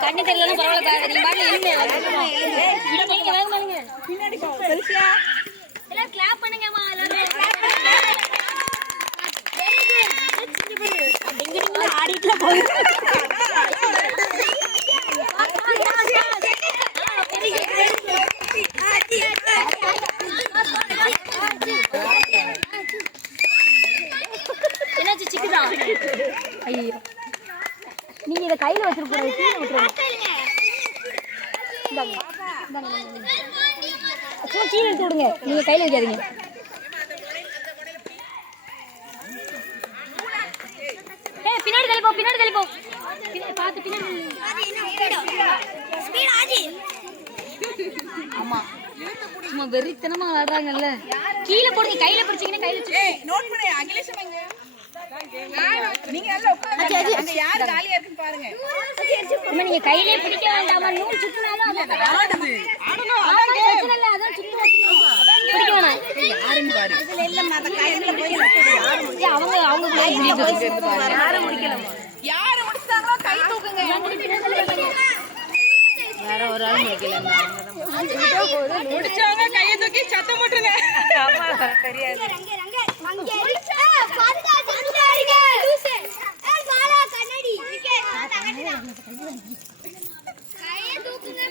கண்ணு தெரியல பரவாயில்ல பின்னாடி எல்லாம் கிளாப் பண்ணுங்கம்மா ஆடிட்டுல போய் என்னாச்சு சிக்குதா ஐயோ நீங்க இத கையில வச்சிட்டு போறீங்க கீழ விட்டுருங்க சும்மா கீழ எடுத்து விடுங்க நீங்க கையில வைக்காதீங்க ஏய் பின்னாடி தள்ளி போ பாத்து பின்னாடி ஸ்பீட் ஆஜி ஆமா சும்மா வெறித்தனமா விளையாடுறாங்கல்ல கீழ போடுங்க கையில பிடிச்சீங்கன்னா கையில ஏய் நோட் பண்ணு அகிலேஷ் எங்க நீங்க நல்லா உட்காருங்க அங்க யார் காலியா இருக்குன்னு பாருங்க அம்மா நீங்க கையிலே பிடிக்க வேண்டாமா நூல் சுத்துனாலும் அத ஆடணும் பிரச்சனை இல்ல அத சுத்தி வச்சிருக்கோம் பிடிக்க வேணாம் யாருன்னு பாரு இதுல இல்லம்மா அந்த கையில போய் அவங்க யாரும் முடிக்கலமா யாரு முடிச்சாங்களோ கை தூக்குங்க வேற ஒரு ஆள் முடிக்கலன்னா முடிச்சவங்க கையை தூக்கி சத்தம் போட்டுருங்க ஆமா தெரியாது கையை தூக்குங்க